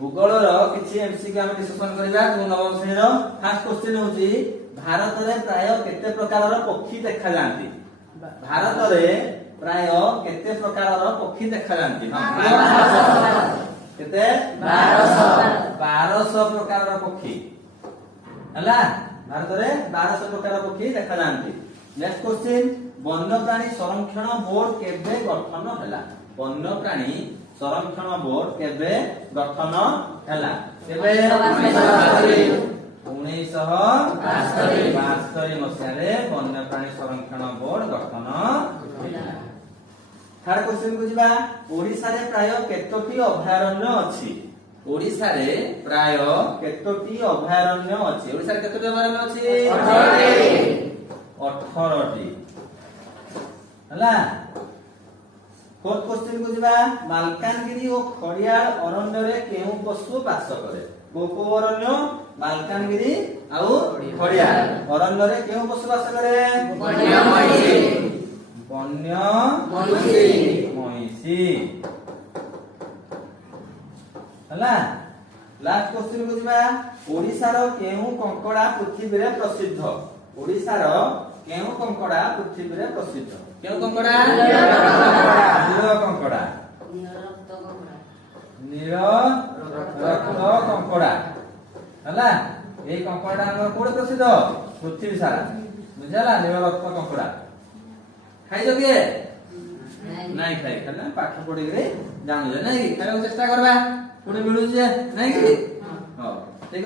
भूगोल किसी एमसीक्यू हम डिस्कशन करिबा नवम श्रेणी रो फर्स्ट क्वेश्चन होची भारत रे प्राय केते प्रकार रो पक्षी देखा जांती भारत रे प्राय केते प्रकार रो पक्षी देखा जांती केते 1200 प्रकार रो पक्षी हला भारत रे 1200 प्रकार रो पक्षी देखा जांती नेक्स्ट क्वेश्चन वन्यप्राणी संरक्षण बोर्ड केबे गठन हला वन्यप्राणी संरक्षण बोर्ड केबे गठन हला केबे 1972 मसिया रे वन्यप्राणी संरक्षण बोर्ड गठन हला थर्ड क्वेश्चन को जिबा ओडिसा रे प्राय केतोटी अभयारण्य अछि ओडिसा रे प्राय केतोटी अभयारण्य अछि ओडिसा रे केतोटी अभयारण्य अछि 18 टी हला फोर्थ क्वेश्चन को जिबा मालकानगिरी और खड़ियाल अरण्य रे केउ पशु वास करे को अरण्य मालकानगिरी और खड़ियाल अरण्य रे केउ पशु वास करे वन्य महिषी हला लास्ट क्वेश्चन को जिबा ओडिसा रो केउ कंकड़ा पृथ्वी रे प्रसिद्ध ओडिसा रो केउ कंकड़ा पृथ्वी रे प्रसिद्ध केउ कंकड़ा नील कंकड़ा नील रक्त कंकड़ा हला ए कंकड़ा हमर कोड प्रसिद्ध पृथ्वी सारा बुझला नील रक्त कंकड़ा खाइ जगे नाही खाइ खाना पाठ पढि रे जानु जे नाही खाइ चेष्टा करबा पुणे मिलु जे नाही कि हां